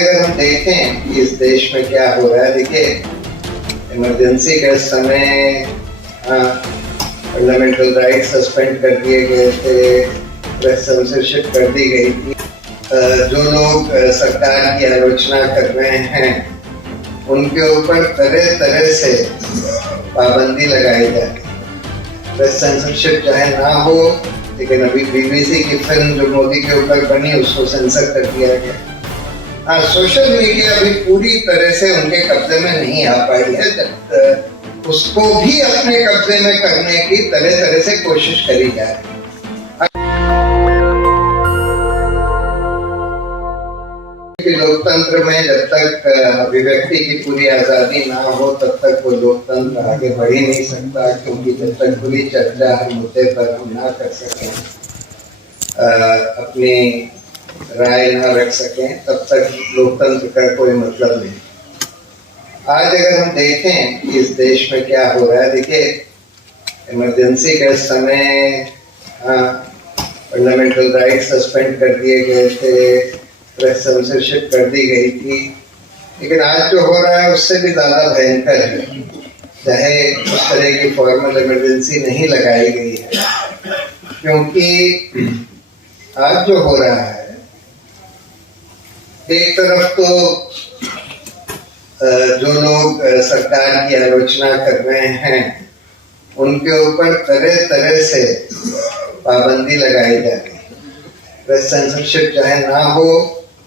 अगर हम देखें कि इस देश में क्या हो रहा है, देखिए इमरजेंसी के समय फंडामेंटल राइट सस्पेंड कर दिए गए थे, प्रेस सेंसरशिप कर दी गई थी। जो लोग सरकार की आलोचना कर रहे हैं उनके ऊपर तरह तरह से पाबंदी लगाई जाती है। प्रेस सेंसरशिप चाहे ना हो, लेकिन अभी बीबीसी की फिल्म जो मोदी के ऊपर बनी उसको सेंसर कर दिया गया। हाँ, सोशल मीडिया भी पूरी तरह से उनके कब्जे में नहीं आ पाई है, उसको भी अपने कब्जे में करने की तरह तरह से कोशिश करी जा रही है। लोकतंत्र में जब तक अभिव्यक्ति की पूरी आजादी ना हो तब तक वो लोकतंत्र आगे बढ़ ही नहीं सकता, क्योंकि जब तक खुली चर्चा हर मुद्दे पर हम ना कर सकें, अपनी राय ना रख सकें, तब तक लोकतंत्र का कोई मतलब नहीं। आज अगर हम देखें कि इस देश में क्या हो रहा है, देखिए इमरजेंसी के समय फंडामेंटल राइट सस्पेंड कर दिए गए थे, प्रेस सेंसरशिप कर दी गई थी, लेकिन आज जो हो रहा है उससे भी ज्यादा भयंकर है। चाहे उस तरह की फॉर्मल इमरजेंसी नहीं लगाई गई है, क्योंकि आज जो हो रहा है, एक तरफ तो जो लोग सरकार की आलोचना कर रहे हैं उनके ऊपर तरह तरह से पाबंदी लगाई जाती है। प्रेस सेंसरशिप चाहे ना हो,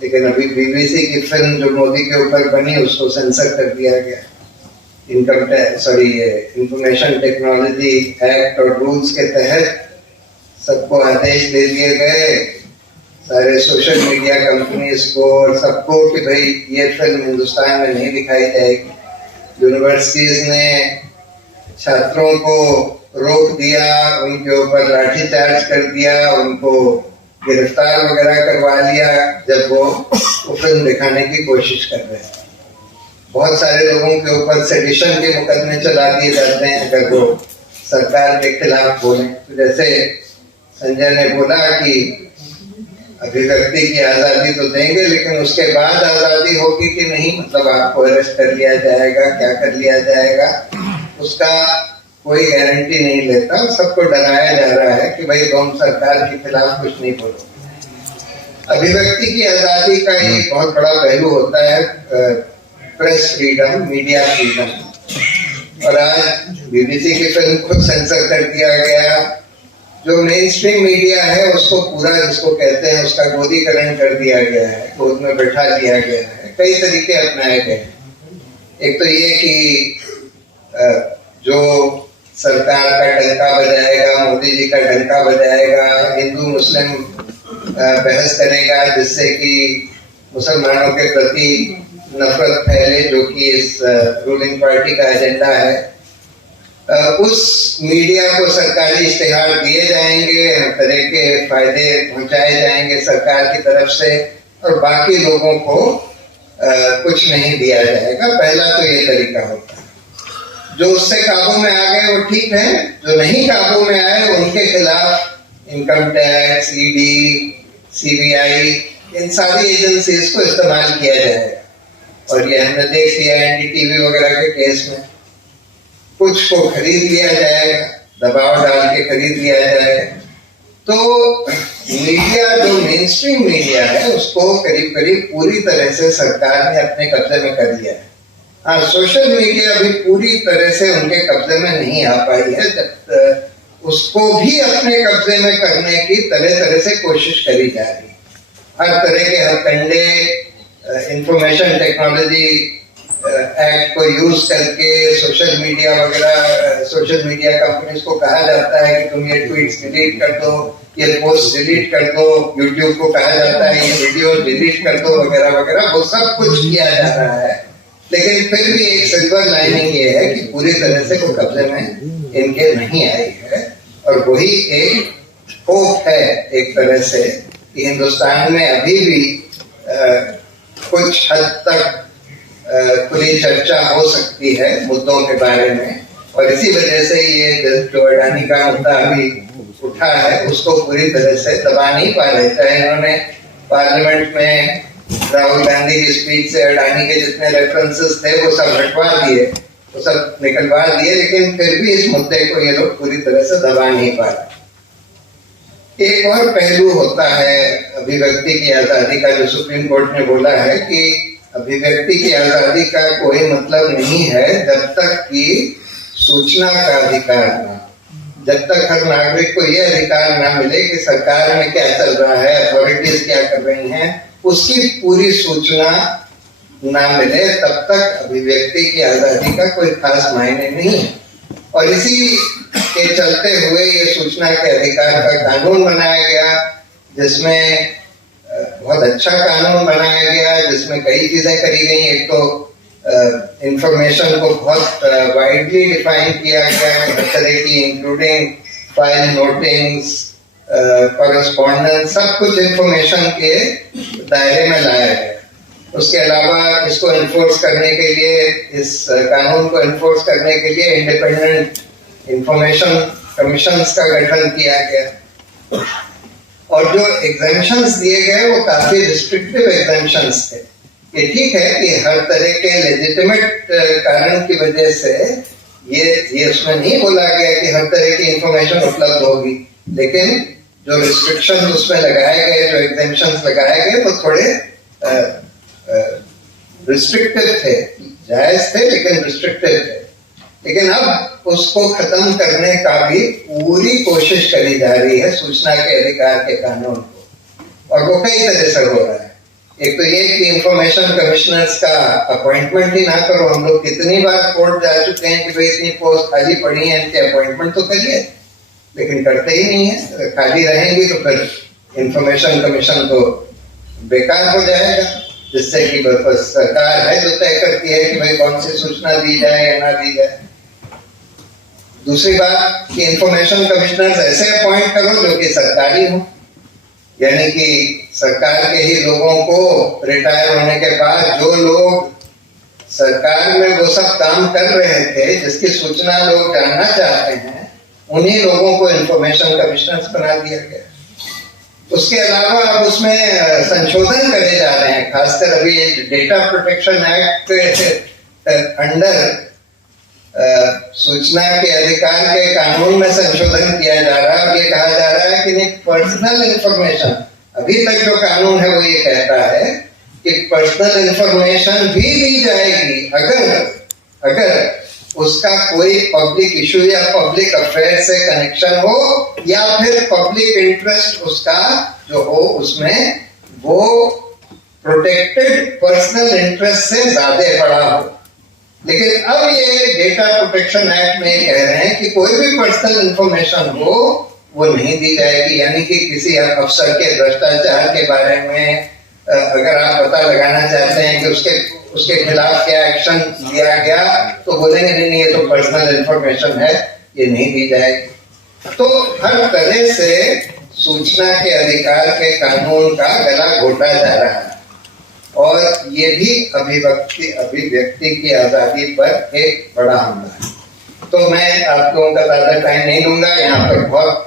लेकिन अभी बीबीसी की फिल्म जो मोदी के ऊपर बनी उसको सेंसर कर दिया गया। इंफॉर्मेशन टेक्नोलॉजी एक्ट और रूल्स के तहत सबको आदेश दे दिए गए, सारे सोशल मीडिया कंपनीज को और सबको, कि भाई ये फिल्म हिंदुस्तान में नहीं दिखाई जाएगी। यूनिवर्सिटीज ने छात्रों को रोक दिया, उनके ऊपर लाठीचार्ज कर दिया, उनको गिरफ्तार वगैरह करवा लिया जब वो फिल्म दिखाने की कोशिश कर रहे हैं। बहुत सारे लोगों के ऊपर सेडिशन के मुकदमे चला दिए जाते हैं अगर वो सरकार के खिलाफ बोले। तो जैसे संजय ने बोला कि अभिव्यक्ति की आजादी तो देंगे, लेकिन उसके बाद आजादी होगी कि नहीं, मतलब आपको अरेस्ट कर लिया जाएगा, क्या कर लिया जाएगा, उसका कोई गारंटी नहीं लेता। सबको डराया जा रहा है कि भाई तुम सरकार के खिलाफ कुछ नहीं बोलो। अभिव्यक्ति की आजादी का एक बहुत बड़ा पहलू होता है प्रेस फ्रीडम, मीडिया फ्रीडम। और आज बीबीसी की फिल्म खुद सेंसर कर दिया गया। जो मेन स्ट्रीम मीडिया है उसको पूरा, जिसको कहते हैं, उसका गोदीकरण कर दिया गया है, गोद में बैठा दिया गया है। कई तरीके अपनाए गए। एक तो ये कि जो सरकार का डंका बजाएगा, मोदी जी का डंका बजाएगा, हिंदू मुस्लिम बहस करेगा, जिससे कि मुसलमानों के प्रति नफरत फैले, जो कि इस रूलिंग पार्टी का एजेंडा है। उस मीडिया को सरकारी इश्तिहार दिए जाएंगे, हर तरह के फायदे पहुंचाए जाएंगे सरकार की तरफ से, और बाकी लोगों को कुछ नहीं दिया जाएगा। पहला तो ये तरीका होता है। जो उससे काबू में आ गए वो ठीक है, जो नहीं काबू में आए उनके खिलाफ इनकम टैक्स, ईडी, सीबीआई, इन सारी एजेंसीज को इस्तेमाल किया जाएगा। और ये हमने देख लिया एनडीटीवी वगैरह के केस में, कुछ को खरीद लिया जाएगा, दबाव डाल के खरीद लिया जाएगा। तो मीडिया, जो मेन स्ट्रीम मीडिया है, उसको करीब करीब पूरी तरह से सरकार ने अपने कब्जे में कर लिया है। हाँ, सोशल मीडिया भी पूरी तरह से उनके कब्जे में नहीं आ पाई है, जब उसको भी अपने कब्जे में करने की तरह तरह से कोशिश करी जा रही है। हर तरह के हथकंडे, इंफॉर्मेशन टेक्नोलॉजी एक्ट को यूज करके सोशल मीडिया वगैरह, सोशल मीडिया कंपनीज को कहा जाता है कि तुम ये ट्वीट्स डिलीट कर दो, ये पोस्ट डिलीट कर दो, यूट्यूब को कहा जाता है ये वीडियो डिलीट कर दो, वगैरह वगैरह, वो सब कुछ किया जा रहा है। लेकिन फिर भी एक सिल्वर लाइनिंग ये है कि पूरी तरह से कोई कब्जे में इनके नहीं आई है। और वही एक होप है एक तरह से कि हिंदुस्तान में अभी भी कुछ हद तक खुली चर्चा हो सकती है मुद्दों के बारे में। और इसी वजह से ये जो अडानी का मुद्दा अभी उठा है उसको पूरी तरह से दबा नहीं पा रहे। चाहे इन्होंने पार्लियामेंट में राहुल गांधी की स्पीच से अडानी के जितने रेफरेंसेस थे वो सब हटवा दिए, वो सब निकलवा दिए, लेकिन फिर भी इस मुद्दे को ये लोग पूरी तरह से दबा नहीं पाए। एक और पहलू होता है अभिव्यक्ति की आजादी का, जो सुप्रीम कोर्ट ने बोला है कि अभिव्यक्ति की आजादी का कोई मतलब नहीं है जब तक कि सूचना का अधिकार ना, जब तक हर नागरिक को यह अधिकार ना मिले कि सरकार में क्या चल रहा है, अथॉरिटीज क्या कर रही हैं, उसकी पूरी सूचना ना मिले, तब तक अभिव्यक्ति की आजादी का कोई खास मायने नहीं है। और इसी के चलते हुए ये सूचना के अधिकार का कानून बनाया गया, जिसमें बहुत अच्छा कानून बनाया गया, जिसमें कई चीजें करी गई। एक तो इंफॉर्मेशन को बहुत वाइडली डिफाइन किया गया, हर तरह की इंक्लूडिंग फाइल नोटिंग्स, कॉरेस्पॉन्डेंस, सब कुछ इंफॉर्मेशन के दायरे में लाया गया। उसके अलावा इसको इन्फोर्स करने के लिए, इस कानून को इन्फोर्स करने के लिए इंडिपेंडेंट इंफॉर्मेशन कमीशंस का गठन किया गया। और जो एग्जेम्पशंस दिए गए वो काफी रिस्ट्रिक्टिव एग्जेम्पशंस थे। ये ठीक है कि हर तरह के लेजिटिमेट कारण की वजह से ये उसमें नहीं बोला गया कि हर तरह की इंफॉर्मेशन उपलब्ध होगी, लेकिन जो रिस्ट्रिक्शन उसमें लगाए गए, जो एग्जेम्पशंस लगाए गए, वो थोड़े रिस्ट्रिक्टिव थे, जायज थे लेकिन रिस्ट्रिक्टिव थे। लेकिन अब उसको खत्म करने का भी पूरी कोशिश करी जा रही है सूचना के अधिकार के कानून को, और वो कई तरह से हो रहा है। एक तो ये कि इंफॉर्मेशन कमिश्नर्स का अपॉइंटमेंट ही ना करो। हम लोग कितनी बार कोर्ट जा चुके हैं कि भाई इतनी पोस्ट खाली पड़ी है, इनके अपॉइंटमेंट तो करिए, लेकिन करते ही नहीं है। खाली रहेंगी तो फिर इंफॉर्मेशन कमीशन तो बेकार हो जाएगा, जिससे कि बस सरकार है जो तय करती है कि भाई कौन सी सूचना दी जाए या ना दी जाए। दूसरी बात कि इंफॉर्मेशन कमिश्नर्स ऐसे अपॉइंट करो जो कि सरकारी हो, यानी कि सरकार के ही लोगों को रिटायर होने के बाद जो लोग सरकार में वो सब काम कर रहे थे जिसकी सूचना लोग जानना चाहते हैं, उन्हीं लोगों को इंफॉर्मेशन कमिश्नर्स बना दिया गया। उसके अलावा अब उसमें संशोधन करे जा रहे हैं, खासकर अभी डेटा प्रोटेक्शन एक्ट के अंडर सूचना के अधिकार के कानून में संशोधन किया जा रहा है। ये कहा जा रहा है कि नहीं, पर्सनल इंफॉर्मेशन, अभी तक जो कानून है वो ये कहता है कि पर्सनल इंफॉर्मेशन भी दी जाएगी अगर उसका कोई पब्लिक इशू या पब्लिक अफेयर से कनेक्शन हो, या फिर पब्लिक इंटरेस्ट उसका जो हो उसमें वो प्रोटेक्टेड पर्सनल इंटरेस्ट से ज्यादा बड़ा हो। लेकिन अब ये डेटा प्रोटेक्शन एक्ट में कह रहे हैं कि कोई भी पर्सनल इंफॉर्मेशन हो वो नहीं दी जाएगी। यानी कि किसी अफसर के भ्रष्टाचार के बारे में अगर आप पता लगाना चाहते हैं कि उसके खिलाफ क्या एक्शन लिया गया, तो बोलेंगे नहीं ये तो पर्सनल इंफॉर्मेशन है, ये नहीं दी जाएगी। तो हर तरह से सूचना के अधिकार के कानून का गला घोटा जा रहा है, और ये भी अभिव्यक्ति की आजादी पर एक बड़ा हमला है। तो मैं आप लोगों का ज्यादा टाइम नहीं लूंगा, यहाँ पर बहुत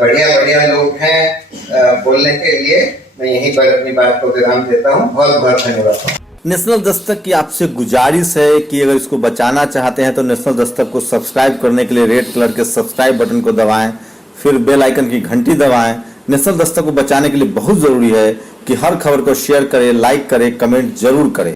बढ़िया लोग हैं बोलने के लिए। मैं यहीं पर अपनी बात को विराम देता हूँ। बहुत बहुत धन्यवाद। नेशनल दस्तक की आपसे गुजारिश है कि अगर इसको बचाना चाहते हैं तो नेशनल दस्तक को सब्सक्राइब करने के लिए रेड कलर के सब्सक्राइब बटन को दबाएं, फिर बेल आइकन की घंटी दबाएं। नेशनल दस्तक को बचाने के लिए बहुत जरूरी है कि हर खबर को शेयर करें, लाइक करें, कमेंट जरूर करें।